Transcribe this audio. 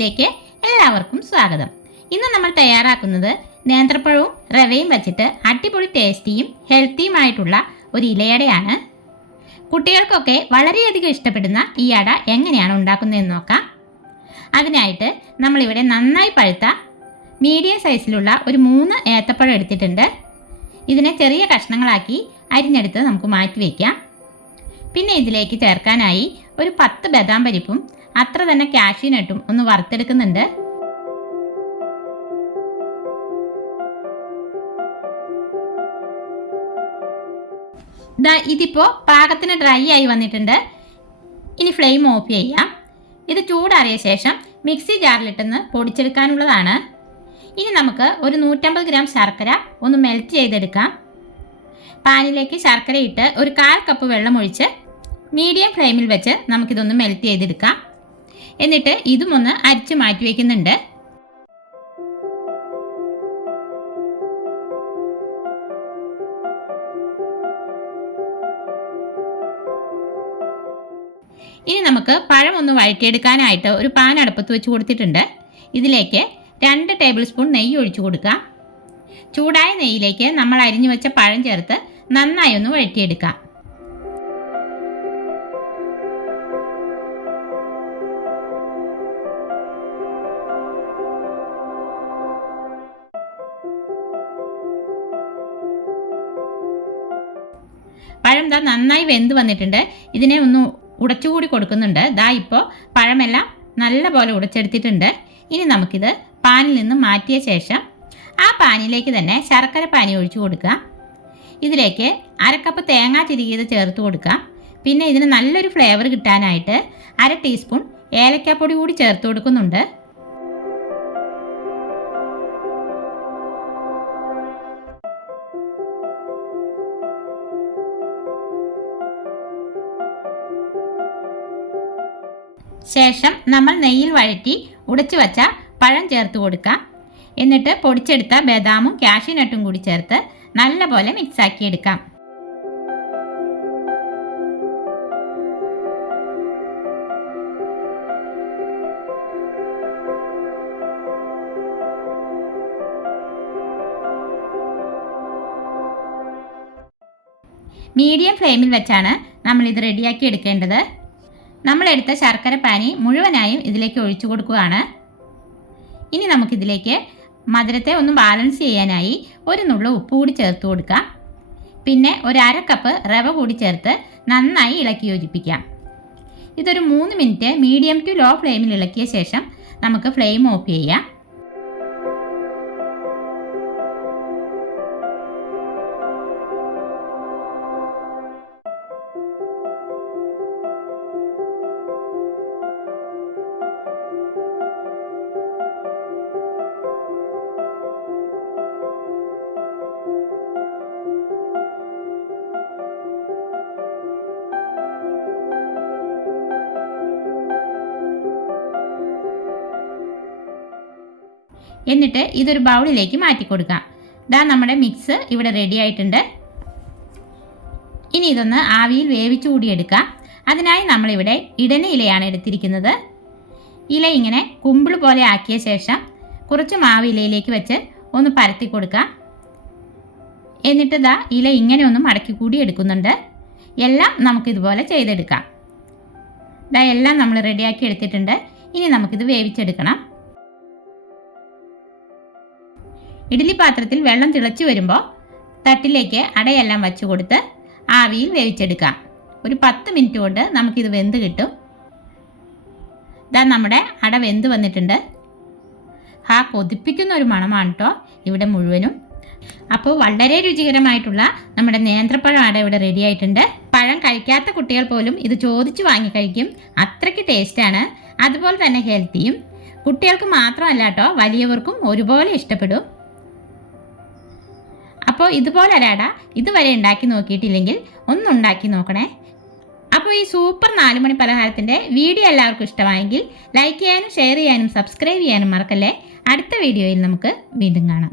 റെസിപ്പീസിലേക്ക് എല്ലാവർക്കും സ്വാഗതം. ഇന്ന് നമ്മൾ തയ്യാറാക്കുന്നത് നേന്ത്രപ്പഴവും റവയും വെച്ചിട്ട് അടിപൊളി ടേസ്റ്റിയും ഹെൽത്തിയുമായിട്ടുള്ള ഒരു ഇലയടയാണ്. കുട്ടികൾക്കൊക്കെ വളരെയധികം ഇഷ്ടപ്പെടുന്ന ഈ അട എങ്ങനെയാണ് ഉണ്ടാക്കുന്നതെന്ന് നോക്കാം. അതിനായിട്ട് നമ്മളിവിടെ നന്നായി പഴുത്ത മീഡിയം സൈസിലുള്ള ഒരു 3 ഏത്തപ്പഴം എടുത്തിട്ടുണ്ട്. ഇതിനെ ചെറിയ കഷ്ണങ്ങളാക്കി അരിഞ്ഞെടുത്ത് നമുക്ക് മാറ്റി വയ്ക്കാം. പിന്നെ ഇതിലേക്ക് ചേർക്കാനായി ഒരു 10 ബദാം പരിപ്പും അത്ര തന്നെ കാഷ്യൂ നട്ടും ഒന്ന് വറുത്തെടുക്കുന്നുണ്ട്. ഇതിപ്പോൾ പാകത്തിന് ഡ്രൈ ആയി വന്നിട്ടുണ്ട്. ഇനി ഫ്ലെയിം ഓഫ് ചെയ്യാം. ഇത് ചൂടാറിയ ശേഷം മിക്സി ജാറിലിട്ടൊന്ന് പൊടിച്ചെടുക്കാനുള്ളതാണ്. ഇനി നമുക്ക് ഒരു 150 ഗ്രാം ശർക്കര ഒന്ന് മെൽറ്റ് ചെയ്തെടുക്കാം. പാനിലേക്ക് ശർക്കര ഇട്ട് ഒരു 1/4 കപ്പ് വെള്ളം ഒഴിച്ച് മീഡിയം ഫ്ലെയിമിൽ വെച്ച് നമുക്കിതൊന്ന് മെൽറ്റ് ചെയ്തെടുക്കാം. എന്നിട്ട് ഇതും ഒന്ന് അരിച്ച് മാറ്റി വയ്ക്കുന്നുണ്ട്. ഇനി നമുക്ക് പഴം ഒന്ന് വഴറ്റിയെടുക്കാനായിട്ട് ഒരു പാൻ അടുപ്പത്ത് വെച്ച് കൊടുത്തിട്ടുണ്ട്. ഇതിലേക്ക് 2 ടേബിൾ സ്പൂൺ നെയ്യ് ഒഴിച്ചു കൊടുക്കാം. ചൂടായ നെയ്യിലേക്ക് നമ്മൾ അരിഞ്ഞു വെച്ച പഴം ചേർത്ത് നന്നായി ഒന്ന് വഴറ്റിയെടുക്കാം. പഴം നന്നായി വെന്ത് വന്നിട്ടുണ്ട്. ഇതിനെ ഒന്ന് ഉടച്ചുകൂടി കൊടുക്കുന്നുണ്ട്. ഇപ്പോൾ പഴമെല്ലാം നല്ല പോലെ ഉടച്ചെടുത്തിട്ടുണ്ട്. ഇനി നമുക്കിത് പാനിൽ നിന്ന് മാറ്റിയ ശേഷം ആ പാനിലേക്ക് തന്നെ ശർക്കര പാനി ഒഴിച്ചു കൊടുക്കുക. ഇതിലേക്ക് 1/2 കപ്പ് തേങ്ങ ചിരകിയത് ചേർത്ത് കൊടുക്കുക. പിന്നെ ഇതിന് നല്ലൊരു ഫ്ലേവർ കിട്ടാനായിട്ട് 1/2 ടീസ്പൂൺ ഏലക്കാപ്പൊടി കൂടി ചേർത്ത് കൊടുക്കുന്നുണ്ട്. ശേഷം നമ്മൾ നെയ്യിൽ വഴറ്റി ഉടച്ചു വച്ച പഴം ചേർത്ത് കൊടുക്കാം. എന്നിട്ട് പൊടിച്ചെടുത്ത ബദാമും കാഷ്യൂ നട്ടും കൂടി ചേർത്ത് നല്ലപോലെ മിക്സാക്കി എടുക്കാം. മീഡിയം ഫ്ലെയിമിൽ വെച്ചാണ് നമ്മളിത് റെഡിയാക്കി എടുക്കേണ്ടത്. നമ്മളെടുത്ത ശർക്കര പാനി മുഴുവനായും ഇതിലേക്ക് ഒഴിച്ചു കൊടുക്കുകയാണ്. ഇനി നമുക്കിതിലേക്ക് മധുരത്തെ ഒന്ന് ബാലൻസ് ചെയ്യാനായി ഒരു നുള്ളു ഉപ്പ് കൂടി ചേർത്ത് കൊടുക്കാം. പിന്നെ ഒരു 1/2 കപ്പ് റവ കൂടി ചേർത്ത് നന്നായി ഇളക്കി യോജിപ്പിക്കാം. ഇതൊരു 3 മിനിറ്റ് മീഡിയം ടു ലോ ഫ്ലെയിമിൽ ഇളക്കിയ ശേഷം നമുക്ക് ഫ്ലെയിം ഓഫ് ചെയ്യാം. എന്നിട്ട് ഇതൊരു ബൗളിലേക്ക് മാറ്റി കൊടുക്കാം. നമ്മുടെ മിക്സ് ഇവിടെ റെഡി ആയിട്ടുണ്ട്. ഇനി ഇതൊന്ന് ആവിയിൽ വേവിച്ചു കൂടിയെടുക്കാം. അതിനായി നമ്മളിവിടെ ഇടന ഇലയാണ് എടുത്തിരിക്കുന്നത്. ഇല ഇങ്ങനെ കുമ്പിൾ പോലെ ആക്കിയ ശേഷം കുറച്ച് മാവ് ഇലയിലേക്ക് വെച്ച് ഒന്ന് പരത്തി കൊടുക്കാം. എന്നിട്ട് ഇല ഇങ്ങനെ ഒന്ന് മടക്കി കൂടി എടുക്കുന്നുണ്ട്. എല്ലാം നമുക്കിതുപോലെ ചെയ്തെടുക്കാം. എല്ലാം നമ്മൾ റെഡിയാക്കി എടുത്തിട്ടുണ്ട്. ഇനി നമുക്കിത് വേവിച്ചെടുക്കണം. ഇഡ്ഡലി പാത്രത്തിൽ വെള്ളം തിളച്ചു വരുമ്പോൾ തട്ടിലേക്ക് അടയെല്ലാം വച്ചു കൊടുത്ത് ആവിയിൽ വേവിച്ചെടുക്കാം. ഒരു 10 മിനിറ്റ് കൊണ്ട് നമുക്കിത് വെന്ത് കിട്ടും. നമ്മുടെ അട വെന്ത് വന്നിട്ടുണ്ട്. കൊതിപ്പിക്കുന്ന ഒരു മണമാണ് കേട്ടോ ഇവിടെ മുഴുവനും. അപ്പോൾ വളരെ രുചികരമായിട്ടുള്ള നമ്മുടെ നേന്ത്രപ്പഴം അട ഇവിടെ റെഡി ആയിട്ടുണ്ട്. പഴം കഴിക്കാത്ത കുട്ടികൾ പോലും ഇത് ചോദിച്ചു വാങ്ങി കഴിക്കും. അത്രയ്ക്ക് ടേസ്റ്റാണ്. അതുപോലെ തന്നെ ഹെൽത്തിയും. കുട്ടികൾക്ക് മാത്രമല്ല കേട്ടോ, വലിയവർക്കും ഒരുപോലെ ഇഷ്ടപ്പെടും. അപ്പോൾ ഇതുപോലെ അട ഇതുവരെ ഉണ്ടാക്കി നോക്കിയിട്ടില്ലെങ്കിൽ ഒന്നുണ്ടാക്കി നോക്കണേ. അപ്പോൾ ഈ സൂപ്പർ 4 മണി പലഹാരത്തിൻ്റെ വീഡിയോ എല്ലാവർക്കും ഇഷ്ടമായെങ്കിൽ ലൈക്ക് ചെയ്യാനും ഷെയർ ചെയ്യാനും സബ്സ്ക്രൈബ് ചെയ്യാനും മറക്കല്ലേ. അടുത്ത വീഡിയോയിൽ നമുക്ക് വീണ്ടും കാണാം.